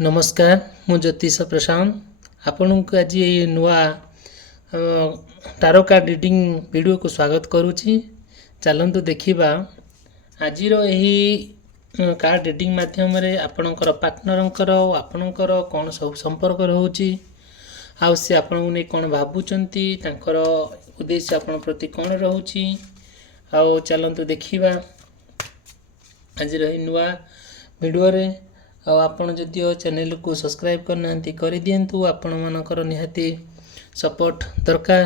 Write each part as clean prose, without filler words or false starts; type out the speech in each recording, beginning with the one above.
नमस्कार मु ज्योतिष प्रशांत आपण को आज ये नुआ टारो कार्ड रीडिंग वीडियो को स्वागत करुच्ची। चलतु देखा आज कार्ड रीडिंग माध्यम आपणकर पार्टनर आपणकर कौन सब संपर्क रोचे आउ से आपन नहीं कौन भावुंट उद्देश्य आपण प्रति कौन रोचे आउ चलतु देखा आज नुआ वीडियो रे आपण जदि चैनल को सब्सक्राइब करना कर दिंतु आपण मानकर निहाती सपोर्ट दरकार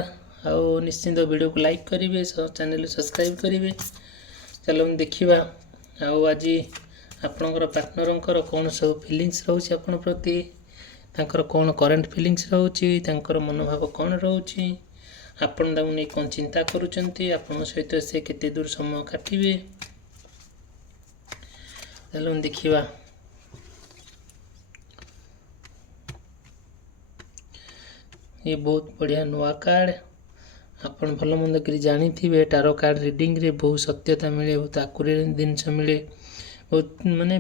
आउ निश्चिंत वीडियो को लाइक करेंगे चैनल सब्सक्राइब करेंगे। चलो देखा आउ आज आपणकर पार्टनर कौन सब फिलिंग्स रोचे आपण प्रति तांकर कौन करेंट फिलिंग्स रोचे तांकर मनोभाव कौन रोचे आपण नहीं कौन चिंता करुँच आपण सहित से केते दूर समय काटिबे। चलो देखा ये बहुत बढ़िया नुआ कार्ड आपन भल मंद कर जानी थे। टारो कार्ड रीडिंग रे बहुत सत्यता मिले बहुत आकुरेट जिनस मिले बहुत माने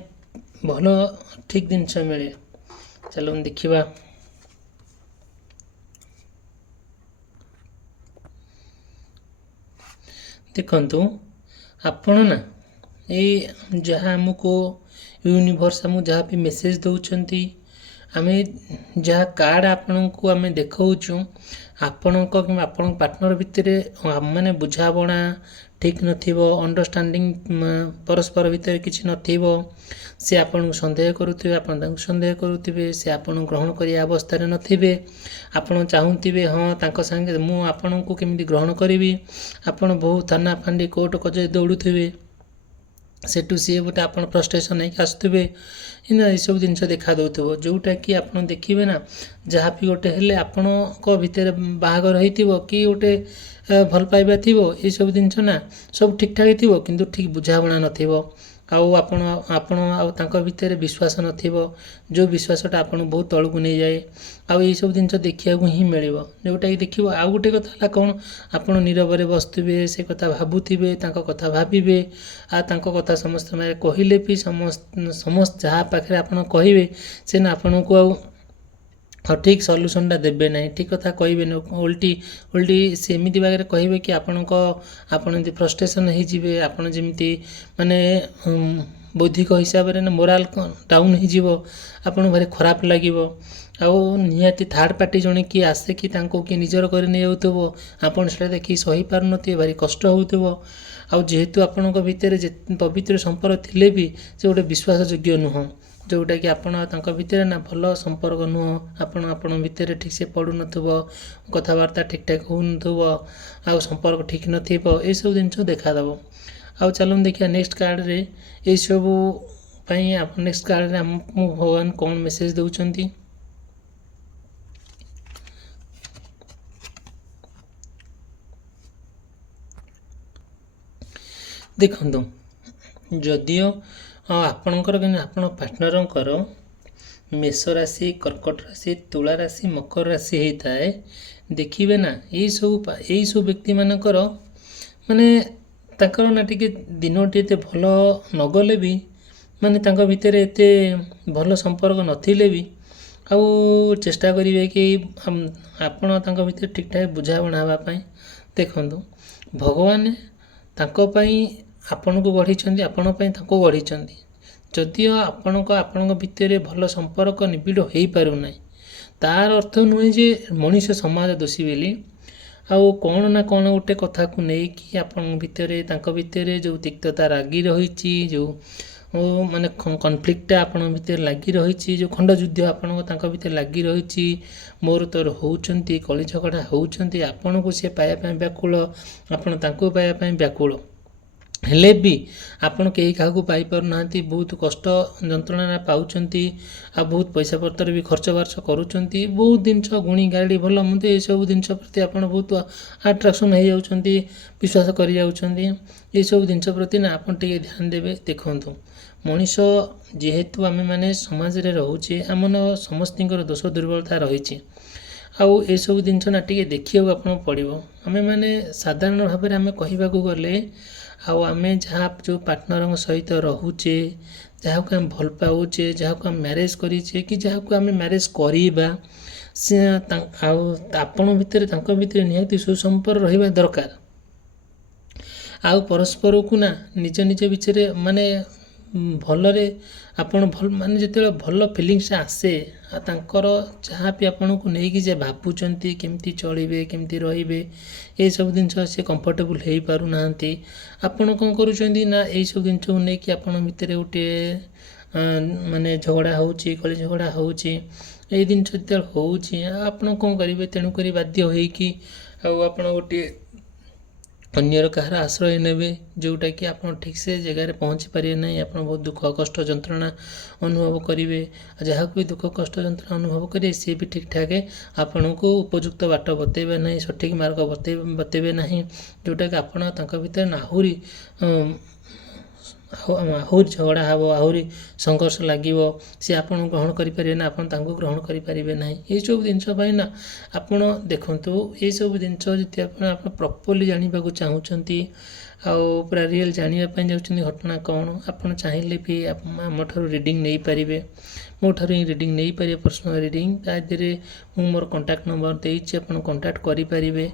भल ठीक जिनस मिले। चलो देखा देखु आपण ना ये जहाँ आमको यूनिवर्स आमको जहाँ भी मेसेज दौरान आमे जहाँ कार्ड आपण को आमे देखाऊँ आपण पार्टनर भितर माने बुझाबणा ठीक नथिबो अंडरस्टैंडिंग परस्पर भितर किछि नथिबो से आपन संदेह करुथिबे आपन तांको संदेह करुथिबे से आपन ग्रहण करिया अवस्था रे नथिबे आपन चाहुथिबे हाँ तांको संगे मु आपन को केमिति ग्रहण करिवि आपन बहुत थाना फांडी कोर्ट कचेरी दौड़ुथिबे सेटू सी गोटे आप फ्रस्ट्रेसन नहीं आसुवे इना ये सब जिन देखा दौथो जोटा कि आप देखिए ना जहाँ भी गोटे हेले आपण भितर बाहागर हो कि गोटे भल पाइबा थी ये सब जिन ना सब ठीक ठाक थी किंतु ठीक बुझाबणा नथिबो आउ आपण भितर विश्वास नथिबो जो विश्वासटा आपन बहुत तलू नहीं जाए आउ ये सब जिन देखा ही मिल जोटा कि देखो आउ गोटे कथा कौन आपड़ नीरव बसुवे से कथा भावुवे कथा भावे कथा समस्त कहले भी समस्त जहाँ पाखे आप कहे से ना आपन को हाँ ठीक सल्यूशनटा देवे ना ठीक कथा कहे उल्टी उल्टी सेमती बागे कहे कि आपन फ्रस्ट्रेसन होजिबे आपन जमी माने बौद्धिक हिसाब से मोराल डाउन हो आपन भारी खराब लगे आउ निहाती थर्ड पार्टी जड़े कि आसे कि कि निजर कर नहीं जाऊथो आपन से देखिए सही पार नी भारी कष्ट हो आउ जेहेतु आपण भितर पवित्र संपर्क थिले भी से गोटे विश्वासयोग्य नुह जोटा कि आपण भितर ना भल संपर्क नुह आपण भितर ठीक से पड़ू नथुबो कथबार्ता ठीक ठाक हो नथुबो आउ संपर्क ठीक नथिबो ए सब जिन देखा दबो। आउ चलो देखिए नेक्स्ट कार्ड रे ये सब नेक्स्ट कार्ड रे हम भगवान कौन मेसेज दउचंती देखो जदियो आपणकर आपण पार्टनर मेष राशि कर्कट राशि तुला राशि मकर राशि होता है देखिए ना यही सब व्यक्ति मानकर माने ताकर ना टिके दिन टे भल नगले भी माने तांका भितर एते भल संपर्क नथिले भी आउ चेष्टा करिवे कि आपण तांका भितर ठीक ठाक बुझाबणा हवा पई देखंतु भगवान तांको पई आपण को गढ़ी आपण ताको गढ़ी जदिओ आपण भितर भल संपर्क निबिड़ हो पारना तार अर्थ नुहे जे मनीष समाज दोषी बोली आउ कौन ना कौन गोटे कथा को लेकिन आपण भितर जो तिक्तता रागी रही जो माने कन्फ्लिक्टा आपण भितर लगी रही जो खंड युद्ध आपण भितर लगी रही मोर तोर होउचंती कली झगड़ा होउचंती आपण को से पाया व्याकुल आपण तांको पाया व्याकुल हेले भी आपण कहीं क्या पाई पार ना बहुत कष्ट जंत्रणा पाउचंती आ बहुत पैसा पत्र भी खर्च बार्च करुचंती बहुत जिनस गुणी गाड़ी भल मत ये सब जिनस प्रति आपण बहुत अट्राक्शन हो जाउचंती विश्वास कर जाउचंती ये सब जिनस प्रति ना आपण टिके ध्यान देबे। देखंतु मनीष जेहेतु आमे माने समाज रे रहूचे आमन समस्तिंकर दोष दुर्बलता रही आउ ये सब जिनस ना टिके देखिया आपण पड़िबो आमे माने साधारण भाव में आमे कहबाकू गले आउ आमे जहाँ जो पार्टनर सहित रोचे ଯାହାକୁ ଆମେ ଭଲ ପାଉଛେ, ଯାହାକୁ ଆମେ ମ୍ୟାରେଜ୍ କରିଛେ କି ଯାହାକୁ ଆମେ ମ୍ୟାରେଜ୍ କରିବା, ସେ ଆଉ ଆପଣ ଭିତରେ ତାଙ୍କ ଭିତରେ ନିହାତି ସୁସମ୍ପର୍କ ରହିବା ଦରକାର। ଆଉ ପରସ୍ପରକୁ ନା ନିଜ ନିଜ ଭିତରେ ମାନେ ଭଲରେ ଆପଣ ଭଲ ମାନେ ଯେତେବେଳେ ଭଲ ଫିଲିଙ୍ଗସଟା ଆସେ, ଆଉ ତାଙ୍କର ଯାହା ବି ଆପଣଙ୍କୁ ନେଇକି ଯେ ଭାବୁଛନ୍ତି କେମିତି ଚଳିବେ, କେମିତି ରହିବେ, ଏସବୁ ଜିନିଷ ସେ କମ୍ଫର୍ଟେବୁଲ୍ ହେଇପାରୁନାହାନ୍ତି। ଆପଣ କ'ଣ କରୁଛନ୍ତି ନା ଏଇସବୁ ଜିନିଷକୁ ନେଇକି ଆପଣ ଭିତରେ ଗୋଟିଏ ମାନେ ଝଗଡ଼ା ହେଉଛି, କଳି ଝଗଡ଼ା ହେଉଛି। ଏଇ ଜିନିଷ ଯେତେବେଳେ ହେଉଛି ଆପଣ କ'ଣ କରିବେ, ତେଣୁକରି ବାଧ୍ୟ ହୋଇକି ଆଉ ଆପଣ ଗୋଟିଏ ଅନ୍ୟର କାହାର ଆଶ୍ରୟ ନେବେ, ଯେଉଁଟାକି ଆପଣ ଠିକ୍ସେ ଜାଗାରେ ପହଞ୍ଚି ପାରିବେ ନାହିଁ। ଆପଣ ବହୁତ ଦୁଃଖ କଷ୍ଟ ଯନ୍ତ୍ରଣା ଅନୁଭବ କରିବେ। ଆଉ ଯାହାକୁ ବି ଦୁଃଖ କଷ୍ଟ ଯନ୍ତ୍ରଣା ଅନୁଭବ କରିବେ, ସିଏ ବି ଠିକ୍ ଠାକ୍ ଆପଣଙ୍କୁ ଉପଯୁକ୍ତ ବାଟ ବତେଇବେ ନାହିଁ, ସଠିକ୍ ମାର୍ଗ ବତେଇବେ ନାହିଁ, ଯେଉଁଟାକି ଆପଣ ତାଙ୍କ ଭିତରେ ଆହୁରି ଝଗଡ଼ା ହେବ, ଆହୁରି ସଂଘର୍ଷ ଲାଗିବ। ସେ ଆପଣଙ୍କୁ ଗ୍ରହଣ କରିପାରିବେ ନା, ଆପଣ ତାଙ୍କୁ ଗ୍ରହଣ କରିପାରିବେ ନାହିଁ। ଏଇସବୁ ଜିନିଷ ପାଇଁ ନା ଆପଣ ଦେଖନ୍ତୁ, ଏଇସବୁ ଜିନିଷ ଯଦି ଆପଣ ପ୍ରପର୍ଲି ଜାଣିବାକୁ ଚାହୁଁଛନ୍ତି, ଆଉ ପୁରା ରିଏଲ୍ ଜାଣିବା ପାଇଁ ଯାଉଛନ୍ତି ଘଟଣା କ'ଣ, ଆପଣ ଚାହିଁଲେ ବି ଆମଠାରୁ ରିଡ଼ିଂ ନେଇପାରିବେ। ମୋ ଠାରୁ ହିଁ ରିଡ଼ିଂ ନେଇପାରିବେ, ପର୍ସନାଲ୍ ରିଡ଼ିଂ। ତା ଦେହରେ ମୁଁ ମୋର କଣ୍ଟାକ୍ଟ ନମ୍ବର ଦେଇଛି, ଆପଣ କଣ୍ଟାକ୍ଟ କରିପାରିବେ।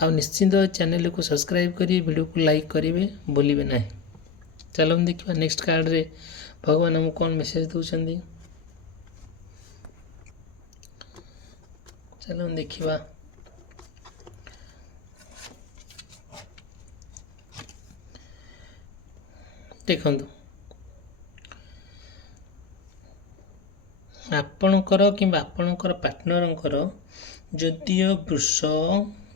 ଆଉ ନିଶ୍ଚିନ୍ତ ଚ୍ୟାନେଲକୁ ସବସ୍କ୍ରାଇବ୍ କରି ଭିଡ଼ିଓକୁ ଲାଇକ୍ କରିବେ ଭୁଲିବେ ନାହିଁ। ଚାଲନ୍ତୁ ଦେଖିବା ନେକ୍ସଟ କାର୍ଡ଼ରେ ଭଗବାନ ଆମକୁ କ'ଣ ମେସେଜ ଦେଉଛନ୍ତି। ଚାଲନ୍ତୁ ଦେଖିବା। ଦେଖନ୍ତୁ, ଆପଣଙ୍କର କିମ୍ବା ଆପଣଙ୍କର ପାର୍ଟନରଙ୍କର ଯଦିଓ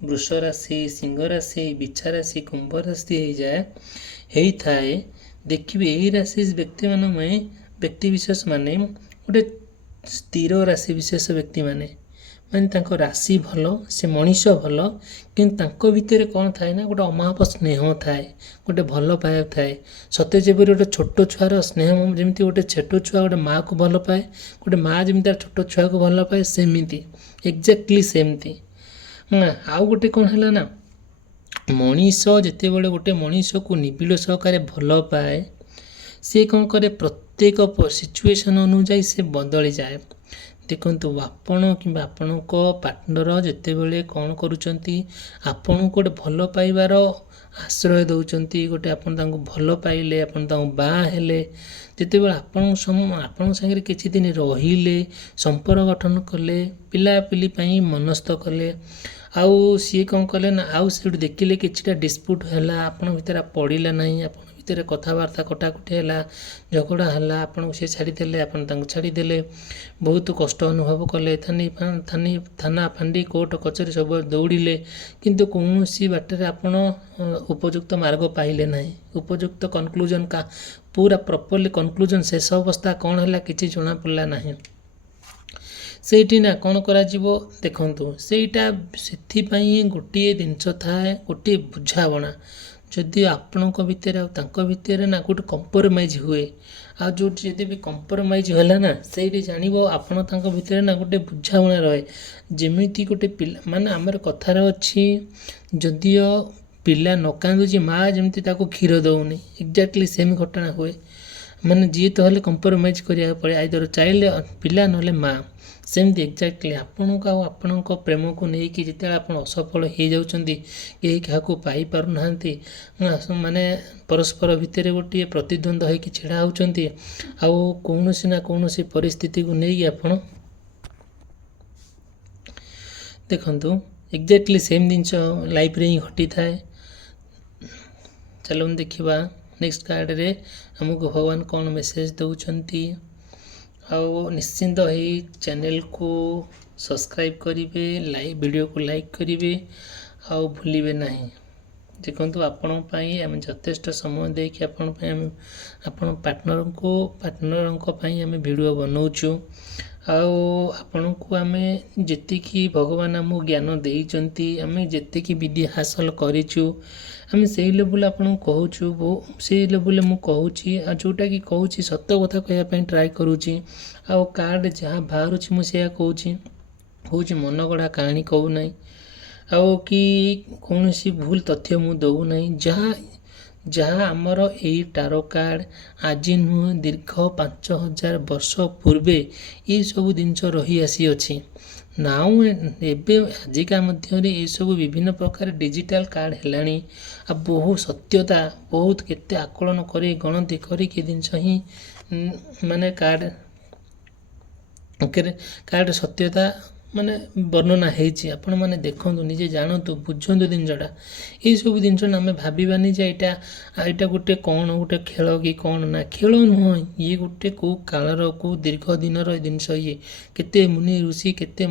ବୃଷ ରାଶି, ସିଂହ ରାଶି, ବିଛା ରାଶି, କୁମ୍ଭ ରାଶି ହେଇଥାଏ, ଦେଖିବେ ଏହି ରାଶି ବ୍ୟକ୍ତିବିଶେଷ ମାନେ ଗୋଟେ ସ୍ଥିର ରାଶି ବିଶେଷ ବ୍ୟକ୍ତିମାନେ, ମାନେ ତାଙ୍କ ରାଶି ଭଲ, ସେ ମଣିଷ ଭଲ, କିନ୍ତୁ ତାଙ୍କ ଭିତରେ କ'ଣ ଥାଏ ନା ଗୋଟେ ଅମାପ ସ୍ନେହ ଥାଏ, ଗୋଟେ ଭଲ ପାଇବା ଥାଏ। ସତେ ଯେପରି ଗୋଟେ ଛୋଟ ଛୁଆର ସ୍ନେହ, ଯେମିତି ଗୋଟେ ଛୋଟ ଛୁଆ ଗୋଟେ ମାଆକୁ ଭଲ ପାଏ, ଗୋଟେ ମାଆ ଯେମିତି ତାର ଛୋଟ ଛୁଆକୁ ଭଲ ପାଏ, ସେମିତି ଏକ୍ଜାକ୍ଟଲି ସେମିତି। ଆଉ ଗୋଟେ କ'ଣ ହେଲା ନା, ମଣିଷ ଯେତେବେଳେ ଗୋଟେ ମଣିଷକୁ ନିବିଡ଼ ସହକାରେ ଭଲ ପାଏ, ସେ କ'ଣ କରେ, ପ୍ରତ୍ୟେକ ସିଚୁଏସନ୍ ଅନୁଯାୟୀ ସେ ବଦଳିଯାଏ। ଦେଖନ୍ତୁ, ଆପଣ କିମ୍ବା ଆପଣଙ୍କ ପାର୍ଟନର ଯେତେବେଳେ କ'ଣ କରୁଛନ୍ତି, ଆପଣଙ୍କୁ ଗୋଟେ ଭଲ ପାଇବାର ଆଶ୍ରୟ ଦେଉଛନ୍ତି, ଗୋଟେ ଆପଣ ତାଙ୍କୁ ଭଲ ପାଇଲେ, ଆପଣ ତାଙ୍କୁ ବାହା ହେଲେ, ଯେତେବେଳେ ଆପଣଙ୍କ ସାଙ୍ଗରେ କିଛି ଦିନ ରହିଲେ, ସମ୍ପର୍କ ଗଠନ କଲେ, ପିଲାପିଲି ପାଇଁ ମନସ୍ଥ କଲେ, ଆଉ ସିଏ କ'ଣ କଲେ ନା, ଆଉ ସେଠି ଦେଖିଲେ କିଛିଟା ଡିସ୍ପ୍ୟୁଟ୍ ହେଲା, ଆପଣଙ୍କ ଭିତରେ ପଡ଼ିଲା ନାହିଁ, ଆପଣଙ୍କ ଭିତରେ କଥାବାର୍ତ୍ତା କଟାକଟି ହେଲା, ଝଗଡ଼ା ହେଲା, ଆପଣଙ୍କୁ ସେ ଛାଡ଼ିଦେଲେ, ଆପଣ ତାଙ୍କୁ ଛାଡ଼ିଦେଲେ, ବହୁତ କଷ୍ଟ ଅନୁଭବ କଲେ, ଥାନା ଫାଣ୍ଡି କୋର୍ଟ କଚେରୀ ସବୁ ଦୌଡ଼ିଲେ, କିନ୍ତୁ କୌଣସି ବାଟରେ ଆପଣ ଉପଯୁକ୍ତ ମାର୍ଗ ପାଇଲେ ନାହିଁ, ଉପଯୁକ୍ତ କନକ୍ଲୁଜନ୍ ପୁରା ପ୍ରପର୍ଲି କନକ୍ଲୁଜନ୍ ଶେଷ ଅବସ୍ଥା କ'ଣ ହେଲା କିଛି ଜଣାପଡ଼ିଲା ନାହିଁ। ସେଇଠି ନା କ'ଣ କରାଯିବ, ଦେଖନ୍ତୁ, ସେଇଟା ସେଥିପାଇଁ ଗୋଟିଏ ଜିନିଷ ଥାଏ, ଗୋଟିଏ ବୁଝାବଣା। ଯଦି ଆପଣଙ୍କ ଭିତରେ ଆଉ ତାଙ୍କ ଭିତରେ ନା ଗୋଟେ କମ୍ପ୍ରମାଇଜ୍ ହୁଏ, ଆଉ ଯେଉଁଠି ଯଦି ବି କମ୍ପ୍ରମାଇଜ୍ ହେଲା ନା, ସେଇଠି ଜାଣିବ ଆପଣ ତାଙ୍କ ଭିତରେ ନା ଗୋଟେ ବୁଝାବଣା ରହେ। ଯେମିତି ଗୋଟେ ପିଲା, ମାନେ ଆମର କଥାରେ ଅଛି, ଯଦିଓ ପିଲା ନ କାନ୍ଦୁଛି, ମାଆ ଯେମିତି ତାକୁ କ୍ଷୀର ଦେଉନି, ଏକ୍ଜାକ୍ଟଲି ସେମ୍ ଘଟଣା ହୁଏ। ମାନେ ଯିଏ ତ ହେଲେ କମ୍ପ୍ରମାଇଜ୍ କରିବାକୁ ପଡ଼େ, ଆଇଦର ଚାଇଲ୍ଡ ପିଲା ନହେଲେ ମାଆ। ସେମିତି ଏକ୍ଜାକ୍ଟଲି ଆପଣଙ୍କୁ ଆଉ ଆପଣଙ୍କ ପ୍ରେମକୁ ନେଇକି ଯେତେବେଳେ ଆପଣ ଅସଫଳ ହେଇଯାଉଛନ୍ତି, କେହି କାହାକୁ ପାଇପାରୁନାହାନ୍ତି, ମାନେ ପରସ୍ପର ଭିତରେ ଗୋଟିଏ ପ୍ରତିଦ୍ୱନ୍ଦ୍ୱ ହେଇକି ଛିଡ଼ା ହେଉଛନ୍ତି, ଆଉ କୌଣସି ନା କୌଣସି ପରିସ୍ଥିତିକୁ ନେଇକି ଆପଣ ଦେଖନ୍ତୁ, ଏକ୍ଜାକ୍ଟଲି ସେମ୍ ଜିନିଷ ଲାଇଫ୍ରେ ହିଁ ଘଟିଥାଏ। ଚାଲନ୍ତୁ ଦେଖିବା ନେକ୍ସଟ କାର୍ଡ଼ରେ ଆମକୁ ଭଗବାନ କ'ଣ ମେସେଜ ଦେଉଛନ୍ତି। ଆଉ ନିଶ୍ଚିନ୍ତ ଏହି ଚ୍ୟାନେଲକୁ ସବସ୍କ୍ରାଇବ୍ କରିବେ, ଭିଡ଼ିଓକୁ ଲାଇକ୍ କରିବେ, ଆଉ ଭୁଲିବେ ନାହିଁ। ଦେଖନ୍ତୁ, ଆପଣଙ୍କ ପାଇଁ ଆମେ ଯଥେଷ୍ଟ ସମୟ ଦେଇକି ଆପଣ ପାର୍ଟନରଙ୍କ ପାଇଁ ଆମେ ଭିଡ଼ିଓ ବନାଉଛୁ। ଆଉ ଆପଣଙ୍କୁ ଆମେ ଯେତିକି ଭଗବାନ ଆମକୁ ଜ୍ଞାନ ଦେଇଛନ୍ତି, ଆମେ ଯେତିକି ବିଦ୍ୟା ହାସଲ କରିଛୁ, ଆମେ ସେଇ ଲେବୁଲ୍ ଆପଣଙ୍କୁ କହୁଛୁ, ସେଇ ଲେବୁଲ୍ରେ ମୁଁ କହୁଛି, ଆଉ ଯେଉଁଟାକି କହୁଛି ସତ କଥା କହିବା ପାଇଁ ଟ୍ରାଏ କରୁଛି। ଆଉ କାର୍ଡ଼ ଯାହା ବାହାରୁଛି ମୁଁ ସେଇଆ କହୁଛି, ମନଗଢ଼ା କାହାଣୀ କହୁନାହିଁ, ଆଉ କି କୌଣସି ଭୁଲ ତଥ୍ୟ ମୁଁ ଦେଉନାହିଁ। ଯାହା ଆମର ଏଇ ଟାରୋ କାର୍ଡ଼ ଆଜି ନୁହେଁ ଦୀର୍ଘ 5000 ବର୍ଷ ପୂର୍ବେ ଏସବୁ ଜିନିଷ ରହି ଆସିଅଛି। ନାଉ ଏବେ ଆଜିକା ମଧ୍ୟରେ ଏସବୁ ବିଭିନ୍ନ ପ୍ରକାର ଡିଜିଟାଲ କାର୍ଡ଼ ହେଲାଣି। ଆଉ ବହୁ ସତ୍ୟତା ବହୁତ କେତେ ଆକଳନ କରି ଗଣତି କରିକି ଜିନିଷ ହିଁ ମାନେ କାର୍ଡ଼ ସତ୍ୟତା ମାନେ ବର୍ଣ୍ଣନା ହେଇଛି। ଆପଣମାନେ ଦେଖନ୍ତୁ, ନିଜେ ଜାଣନ୍ତୁ, ବୁଝନ୍ତୁ ଜିନିଷଟା। ଏଇସବୁ ଜିନିଷ ଆମେ ଭାବିବାନି ଯେ ଏଇଟା ଗୋଟେ କ'ଣ ଗୋଟେ ଖେଳ କି କ'ଣ। ନା, ଖେଳ ନୁହଁ। ଇଏ ଗୋଟେ କେଉଁ କାଳର କେଉଁ ଦୀର୍ଘ ଦିନର ଜିନିଷ। ଇଏ କେତେ ମୁନି ଋଷି, କେତେ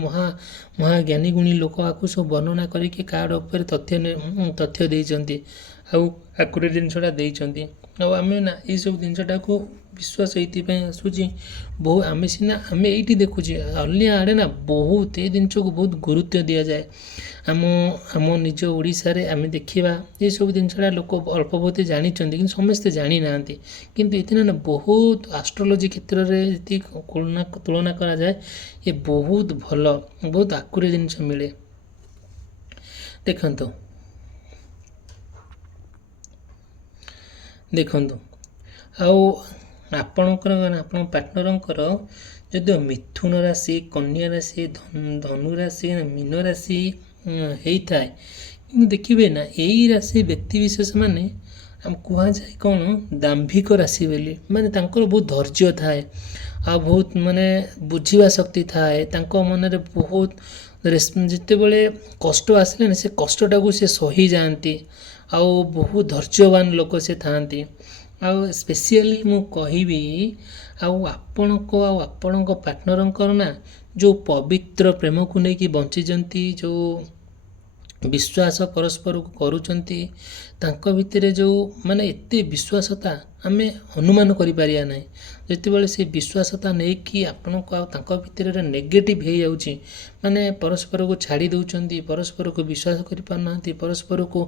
ମହାଜ୍ଞାନୀ ଗୁଣୀ ଲୋକ ଆକୁ ସବୁ ବର୍ଣ୍ଣନା କରିକି କାର୍ଡ଼ ଉପରେ ତଥ୍ୟ ଦେଇଛନ୍ତି। ଆଉ ଆକୁରେଟ୍ ଜିନିଷଟା ଦେଇଛନ୍ତି। ଆଉ ଆମେ ନା ଏଇସବୁ ଜିନିଷଟାକୁ ବିଶ୍ୱାସ ଏଇଥିପାଇଁ ଆସୁଛି। ଆମେ ଏଇଠି ଦେଖୁଛେ, ଅନ୍ୟ ଆଡ଼େ ନା ବହୁତ ଏ ଜିନିଷକୁ ବହୁତ ଗୁରୁତ୍ୱ ଦିଆଯାଏ। ଆମ ନିଜ ଓଡ଼ିଶାରେ ଆମେ ଦେଖିବା ଏସବୁ ଜିନିଷଟା ଲୋକ ଅଳ୍ପ ବହୁତ ଜାଣିଛନ୍ତି, କିନ୍ତୁ ସମସ୍ତେ ଜାଣିନାହାନ୍ତି। କିନ୍ତୁ ଏଥିରେ ନା ବହୁତ ଆଷ୍ଟ୍ରୋଲୋଜି କ୍ଷେତ୍ରରେ ଯେତିକି ତୁଳନା କରାଯାଏ, ଏ ବହୁତ ଭଲ, ବହୁତ ଆକୁରେଟ୍ ଜିନିଷ ମିଳେ। ଦେଖନ୍ତୁ ଆଉ ଆପଣଙ୍କ ପାର୍ଟନରଙ୍କର ଯଦି ମିଥୁନ ରାଶି, କନ୍ୟା ରାଶି, ଧନୁ ରାଶି, ମୀନ ରାଶି ହେଇଥାଏ, କିନ୍ତୁ ଦେଖିବେ ନା ଏଇ ରାଶି ବ୍ୟକ୍ତିବିଶେଷ ମାନେ କୁହାଯାଏ କ'ଣ ଦାମ୍ଭିକ ରାଶି ବୋଲି। ମାନେ ତାଙ୍କର ବହୁତ ଧୈର୍ଯ୍ୟ ଥାଏ, ଆଉ ବହୁତ ମାନେ ବୁଝିବା ଶକ୍ତି ଥାଏ ତାଙ୍କ ମନରେ। ବହୁତ ଯେତେବେଳେ କଷ୍ଟ ଆସିଲେ ନା ସେ କଷ୍ଟଟାକୁ ସେ ସହିଯାଆନ୍ତି। ଆଉ ବହୁତ ଧୈର୍ଯ୍ୟବାନ ଲୋକ ସେ ଥାଆନ୍ତି। ଆଉ ସ୍ପେସିଆଲି ମୁଁ କହିବି, ଆଉ ଆପଣଙ୍କ ପାର୍ଟନରଙ୍କର ନା ଯେଉଁ ପବିତ୍ର ପ୍ରେମକୁ ନେଇକି ବଞ୍ଚିଛନ୍ତି, ଯେଉଁ ବିଶ୍ୱାସ ପରସ୍ପରକୁ କରୁଛନ୍ତି, ତାଙ୍କ ଭିତରେ ଯେଉଁ ମାନେ ଏତେ ବିଶ୍ୱାସତା ଆମେ ଅନୁମାନ କରିପାରିବା ନାହିଁ। ଯେତେବେଳେ ସେ ବିଶ୍ୱାସତା ନେଇକି ଆପଣଙ୍କ ଆଉ ତାଙ୍କ ଭିତରେ ନେଗେଟିଭ୍ ହେଇଯାଉଛି, ମାନେ ପରସ୍ପରକୁ ଛାଡ଼ି ଦେଉଛନ୍ତି, ପରସ୍ପରକୁ ବିଶ୍ୱାସ କରିପାରୁନାହାନ୍ତି, ପରସ୍ପରକୁ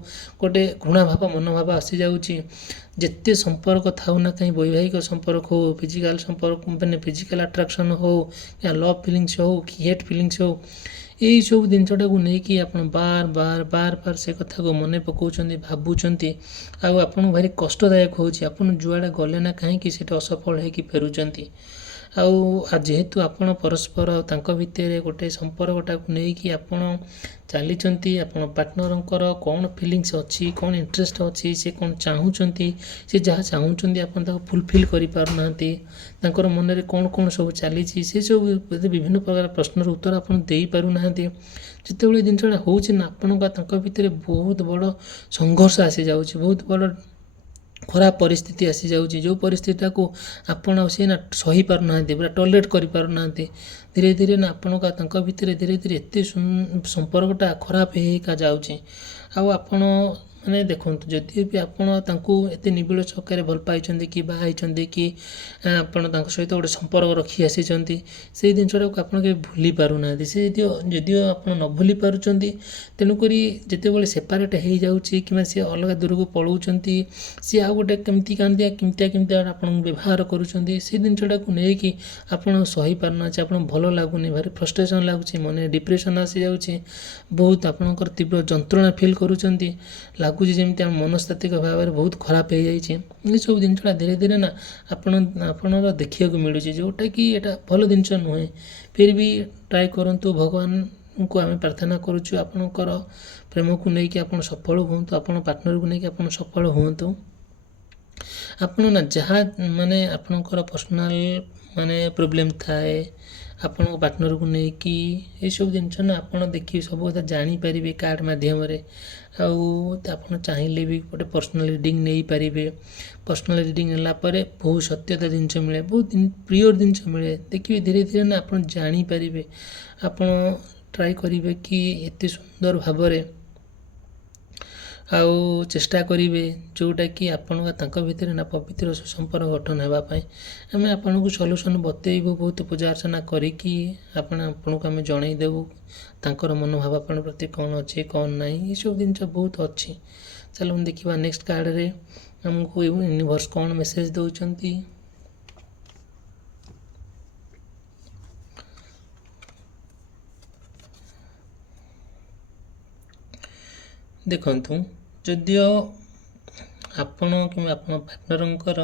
ଗୋଟେ ଘୃଣାଭାବ ମନୋଭାବ ଆସିଯାଉଛି। ଯେତେ ସମ୍ପର୍କ ଥାଉ ନା କାହିଁ, ବୈବାହିକ ସମ୍ପର୍କ ହଉ, ଫିଜିକାଲ ସମ୍ପର୍କ ମାନେ ଫିଜିକାଲ ଆଟ୍ରାକ୍ସନ୍ ହଉ, ୟା ଲଭ୍ ଫିଲିଙ୍ଗସ୍ ହଉ କି ହେଟ୍ ଫିଲିଙ୍ଗସ୍ ହଉ, ଏଇସବୁ ଜିନିଷଟାକୁ ନେଇକି ଆପଣ ବାର ସେ କଥାକୁ ମନେ ପକାଉଛନ୍ତି, ଭାବୁଛନ୍ତି। ଆଉ ଆପଣଙ୍କୁ ଭାରି କଷ୍ଟଦାୟକ ହେଉଛି। ଆପଣ ଯୁଆଡ଼େ ଗଲେ ନା କାହିଁକି ସେଠି ଅସଫଳ ହେଇକି ଫେରୁଛନ୍ତି। ଆଉ ଯେହେତୁ ଆପଣ ପରସ୍ପର ତାଙ୍କ ଭିତରେ ଗୋଟେ ସମ୍ପର୍କଟାକୁ ନେଇକି ଆପଣ ଚାଲିଛନ୍ତି, ଆପଣ ପାର୍ଟନରଙ୍କର କ'ଣ ଫିଲିଙ୍ଗସ୍ ଅଛି, କ'ଣ ଇଣ୍ଟରେଷ୍ଟ ଅଛି, ସେ କ'ଣ ଚାହୁଁଛନ୍ତି, ସେ ଯାହା ଚାହୁଁଛନ୍ତି ଆପଣ ତାକୁ ଫୁଲଫିଲ୍ କରିପାରୁନାହାନ୍ତି। ତାଙ୍କର ମନରେ କ'ଣ ସବୁ ଚାଲିଛି, ସେସବୁ ବିଭିନ୍ନ ପ୍ରକାର ପ୍ରଶ୍ନର ଉତ୍ତର ଆପଣ ଦେଇପାରୁନାହାନ୍ତି। ଯେତେବେଳେ ଜିନିଷଟା ହେଉଛି ନା, ଆପଣଙ୍କ ତାଙ୍କ ଭିତରେ ବହୁତ ବଡ଼ ସଂଘର୍ଷ ଆସିଯାଉଛି, ବହୁତ ବଡ଼ ଖରାପ ପରିସ୍ଥିତି ଆସିଯାଉଛି। ଯେଉଁ ପରିସ୍ଥିତିଟାକୁ ଆପଣ ଆଉ ସେ ନା ସହିପାରୁନାହାନ୍ତି, ପୁରା ଟଲରେଟ୍ କରିପାରୁନାହାନ୍ତି। ଧୀରେ ଧୀରେ ନା ଆପଣଙ୍କ ତାଙ୍କ ଭିତରେ ଧୀରେ ଧୀରେ ଏତେ ସମ୍ପର୍କଟା ଖରାପ ହେଇକା ଯାଉଛି। ଆଉ ଆପଣ ମାନେ ଦେଖନ୍ତୁ, ଯଦି ବି ଆପଣ ତାଙ୍କୁ ଏତେ ନିବିଡ଼ ଛକରେ ଭଲ ପାଇଛନ୍ତି କି ବାହା ହେଇଛନ୍ତି, କି ଆପଣ ତାଙ୍କ ସହିତ ଗୋଟେ ସମ୍ପର୍କ ରଖି ଆସିଛନ୍ତି, ସେଇ ଜିନିଷଟାକୁ ଆପଣ କେବେ ଭୁଲି ପାରୁନାହାନ୍ତି। ସେ ଯଦିଓ ଆପଣ ନ ଭୁଲି ପାରୁଛନ୍ତି, ତେଣୁକରି ଯେତେବେଳେ ସେପାରେଟ୍ ହେଇଯାଉଛି କିମ୍ବା ସିଏ ଅଲଗା ଦୂରକୁ ପଳାଉଛନ୍ତି, ସିଏ ଆଉ ଗୋଟେ କେମିତିଆ ଆପଣଙ୍କୁ ବ୍ୟବହାର କରୁଛନ୍ତି, ସେ ଜିନିଷଟାକୁ ନେଇକି ଆପଣ ସହିପାରୁନାହାନ୍ତି। ଆପଣଙ୍କୁ ଭଲ ଲାଗୁନି, ଭାରି ଫ୍ରଷ୍ଟ୍ରେସନ୍ ଲାଗୁଛି, ମନେ ଡିପ୍ରେସନ୍ ଆସିଯାଉଛି, ବହୁତ ଆପଣଙ୍କର ତୀବ୍ର ଯନ୍ତ୍ରଣା ଫିଲ୍ କରୁଛନ୍ତି। ଲାଗୁଛି ଯେମିତି ଆମ ମନସ୍ତାତ୍ତ୍ୱିକ ଭାବରେ ବହୁତ ଖରାପ ହେଇଯାଇଛି। ଏସବୁ ଜିନିଷଟା ଧୀରେ ଧୀରେ ନା ଆପଣର ଦେଖିବାକୁ ମିଳୁଛି, ଯେଉଁଟାକି ଏଇଟା ଭଲ ଜିନିଷ ନୁହେଁ। ଫିର୍ ବି ଟ୍ରାଏ କରନ୍ତୁ। ଭଗବାନଙ୍କୁ ଆମେ ପ୍ରାର୍ଥନା କରୁଛୁ ଆପଣଙ୍କର ପ୍ରେମକୁ ନେଇକି ଆପଣ ସଫଳ ହୁଅନ୍ତୁ, ଆପଣ ପାର୍ଟନରକୁ ନେଇକି ଆପଣ ସଫଳ ହୁଅନ୍ତୁ। ଆପଣ ନା ଯାହା ମାନେ ଆପଣଙ୍କର ପର୍ସନାଲ ମାନେ ପ୍ରୋବ୍ଲେମ୍ ଥାଏ ଆପଣଙ୍କ ପାର୍ଟନରକୁ ନେଇକି, ଏସବୁ ଜିନିଷ ନା ଆପଣ ଦେଖି ସବୁ କଥା ଜାଣିପାରିବେ କାର୍ଡ଼ ମାଧ୍ୟମରେ। ଆଉ ଆପଣ ଚାହିଁଲେ ବି ଗୋଟେ ପର୍ସନାଲ ରିଡ଼ିଂ ନେଇପାରିବେ। ପର୍ସନାଲ ରିଡ଼ିଂ ନେଲା ପରେ ବହୁତ ସତ୍ୟତା ଜିନିଷ ମିଳେ, ବହୁତ ପ୍ରିୟର ଜିନିଷ ମିଳେ। ଦେଖିବେ ଧୀରେ ଧୀରେ ନା ଆପଣ ଜାଣିପାରିବେ। ଆପଣ ଟ୍ରାଏ କରିବେ କି ଏତେ ସୁନ୍ଦର ଭାବରେ ଆଉ ଚେଷ୍ଟା କରିବେ, ଯେଉଁଟାକି ଆପଣଙ୍କ ତାଙ୍କ ଭିତରେ ନା ପବିତ୍ର ସୁସମ୍ପର୍କ ଗଠନ ହେବା ପାଇଁ। ଆମେ ଆପଣଙ୍କୁ ସଲ୍ୟୁସନ୍ ବତେଇବୁ, ବହୁତ ପୂଜା ଅର୍ଚ୍ଚନା କରିକି ଆପଣଙ୍କୁ ଆମେ ଜଣେଇଦେବୁ ତାଙ୍କର ମନୋଭାବ ଆପଣଙ୍କ ପ୍ରତି କ'ଣ ଅଛି, କ'ଣ ନାହିଁ। ଏସବୁ ଜିନିଷ ବହୁତ ଅଛି। ଚାଲନ୍ତୁ ଦେଖିବା ନେକ୍ସଟ କାର୍ଡ଼ରେ ଆମକୁ ୟୁନିଭର୍ସ କ'ଣ ମେସେଜ ଦେଉଛନ୍ତି। ଦେଖନ୍ତୁ, ଯଦିଓ ଆପଣ କିମ୍ବା ଆପଣ ପାର୍ଟନରଙ୍କର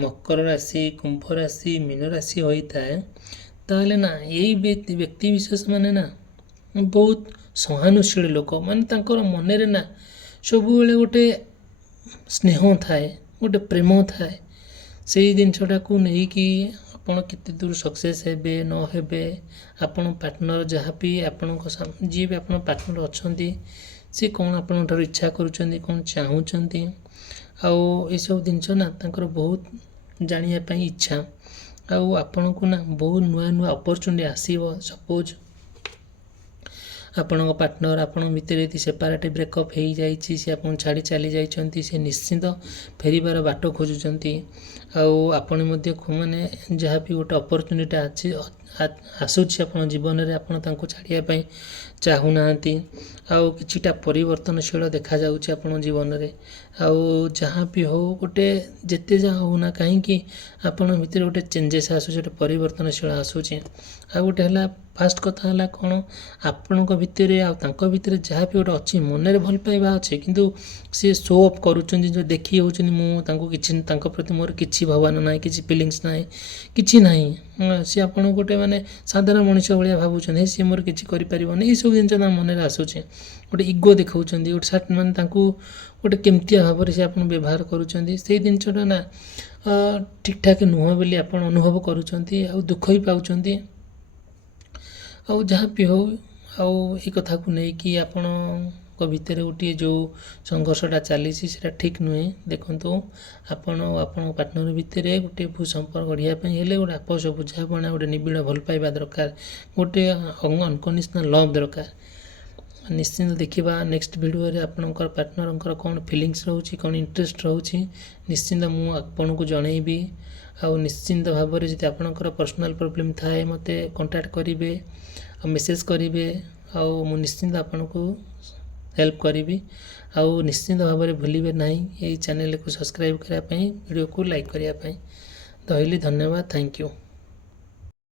ମକର ରାଶି, କୁମ୍ଭ ରାଶି, ମୀନ ରାଶି ହୋଇଥାଏ, ତାହେଲେ ନା ଏଇ ବ୍ୟକ୍ତି ବିଶେଷ ମାନେ ନା ବହୁତ ସହାନୁଶୀଳ ଲୋକ। ମାନେ ତାଙ୍କର ମନରେ ନା ସବୁବେଳେ ଗୋଟେ ସ୍ନେହ ଥାଏ, ଗୋଟେ ପ୍ରେମ ଥାଏ। ସେଇ ଜିନିଷଟାକୁ ନେଇକି ଆପଣ କେତେ ଦୂର ସକ୍ସେସ୍ ହେବେ ନ ହେବେ, ଆପଣ ପାର୍ଟନର ଯାହା ବି ଆପଣଙ୍କ ଯିଏ ବି ଆପଣ ପାର୍ଟନର ଅଛନ୍ତି, ସେ କ'ଣ ଆପଣଙ୍କ ଠାରୁ ଇଚ୍ଛା କରୁଛନ୍ତି, କ'ଣ ଚାହୁଁଛନ୍ତି, ଆଉ ଏସବୁ ଜିନିଷ ନା ତାଙ୍କର ବହୁତ ଜାଣିବା ପାଇଁ ଇଚ୍ଛା। ଆଉ ଆପଣଙ୍କୁ ନା ବହୁତ ନୂଆ ନୂଆ ଅପରଚୁନିଟି ଆସିବ। ସପୋଜ୍ ଆପଣଙ୍କ ପାର୍ଟନର ଆପଣଙ୍କ ଭିତରେ ଯଦି ସେପାରେଟ୍ ବ୍ରେକଅପ୍ ହେଇଯାଇଛି, ସେ ଆପଣଙ୍କୁ ଛାଡ଼ି ଚାଲି ଯାଇଛନ୍ତି, ସେ ନିଶ୍ଚିନ୍ତ ଫେରିବାର ବାଟ ଖୋଜୁଛନ୍ତି। ଆଉ ଆପଣ ମଧ୍ୟ ମାନେ ଯାହା ବି ଗୋଟେ ଅପରଚୁନିଟି ଆସୁଛି ଆପଣଙ୍କ ଜୀବନରେ, ଆପଣ ତାଙ୍କୁ ଛାଡ଼ିବା ପାଇଁ ଚାହୁଁନାହାନ୍ତି। ଆଉ କିଛିଟା ପରିବର୍ତ୍ତନଶୀଳ ଦେଖାଯାଉଛି ଆପଣଙ୍କ ଜୀବନରେ। ଆଉ ଯାହା ବି ହେଉ, ଗୋଟେ ଯେତେ ଯାହା ହେଉନା କାହିଁକି ଆପଣଙ୍କ ଭିତରେ ଗୋଟେ ଚେଞ୍ଜେସ୍ ଆସୁଛି, ଗୋଟେ ପରିବର୍ତ୍ତନଶୀଳ ଆସୁଛି। ଆଉ ଗୋଟେ ହେଲା, ଫାଷ୍ଟ କଥା ହେଲା କ'ଣ, ଆପଣଙ୍କ ଭିତରେ ଆଉ ତାଙ୍କ ଭିତରେ ଯାହା ବି ଗୋଟେ ଅଛି, ମନରେ ଭଲ ପାଇବା ଅଛି, କିନ୍ତୁ ସେ ଶୋ ଅଫ୍ କରୁଛନ୍ତି, ଯେଉଁ ଦେଖି ହେଉଛନ୍ତି ମୁଁ ତାଙ୍କୁ କିଛି, ତାଙ୍କ ପ୍ରତି ମୋର କିଛି ଭାବନା ନାହିଁ, କିଛି ଫିଲିଙ୍ଗସ୍ ନାହିଁ, କିଛି ନାହିଁ। ସେ ଆପଣଙ୍କୁ ଗୋଟେ ମାନେ ସାଧାରଣ ମଣିଷ ଭଳିଆ ଭାବୁଛନ୍ତି, ସିଏ ମୋର କିଛି କରିପାରିବନି, ଏଇସବୁ ଜିନିଷ ତାଙ୍କ ମନରେ ଆସୁଛି। ଗୋଟେ ଇଗୋ ଦେଖାଉଛନ୍ତି, ଗୋଟେ ମାନେ ତାଙ୍କୁ ଗୋଟେ କେମିତିଆ ଭାବରେ ସେ ଆପଣ ବ୍ୟବହାର କରୁଛନ୍ତି, ସେଇ ଜିନିଷଟା ନା ଠିକ୍ ଠାକ୍ ନୁହଁ ବୋଲି ଆପଣ ଅନୁଭବ କରୁଛନ୍ତି, ଆଉ ଦୁଃଖ ବି ପାଉଛନ୍ତି। ଆଉ ଯାହା ବି ହେଉ, ଆଉ ଏ କଥାକୁ ନେଇକି ଆପଣଙ୍କ ଭିତରେ ଗୋଟିଏ ଯେଉଁ ସଂଘର୍ଷଟା ଚାଲିଛି ସେଇଟା ଠିକ୍ ନୁହେଁ। ଦେଖନ୍ତୁ, ଆପଣ ଆପଣଙ୍କ ପାର୍ଟନର ଭିତରେ ଗୋଟିଏ ସମ୍ପର୍କ ଗଢ଼ିବା ପାଇଁ ହେଲେ ଗୋଟେ ଆପୋଷ ବୁଝାମଣା, ଗୋଟେ ନିବିଡ଼ ଭଲ ପାଇବା ଦରକାର, ଗୋଟେ ଅନକଣ୍ଡିସନାଲ୍ ଲଭ୍ ଦରକାର। ନିଶ୍ଚିନ୍ତ ଦେଖିବା ନେକ୍ସଟ ଭିଡ଼ିଓରେ ଆପଣଙ୍କର ପାର୍ଟନରଙ୍କର କ'ଣ ଫିଲିଙ୍ଗସ୍ ରହୁଛି, କ'ଣ ଇଣ୍ଟରେଷ୍ଟ ରହୁଛି, ନିଶ୍ଚିନ୍ତ ମୁଁ ଆପଣଙ୍କୁ ଜଣେଇବି। ଆଉ ନିଶ୍ଚିନ୍ତ ଭାବରେ ଯଦି ଆପଣଙ୍କର ପର୍ସନାଲ୍ ପ୍ରୋବ୍ଲେମ୍ ଥାଏ, ମୋତେ କଣ୍ଟାକ୍ଟ କରିବେ, ଆଉ ମେସେଜ୍ କରିବେ, ଆଉ ମୁଁ ନିଶ୍ଚିନ୍ତ ଆପଣଙ୍କୁ ହେଲ୍ପ କରିବି। ଆଉ ନିଶ୍ଚିନ୍ତ ଭାବରେ ଭୁଲିବେ ନାହିଁ ଏହି ଚ୍ୟାନେଲକୁ ସବସ୍କ୍ରାଇବ୍ କରିବା ପାଇଁ, ଭିଡ଼ିଓକୁ ଲାଇକ୍ କରିବା ପାଇଁ। ରହିଲି, ଧନ୍ୟବାଦ, ଥ୍ୟାଙ୍କ ୟୁ।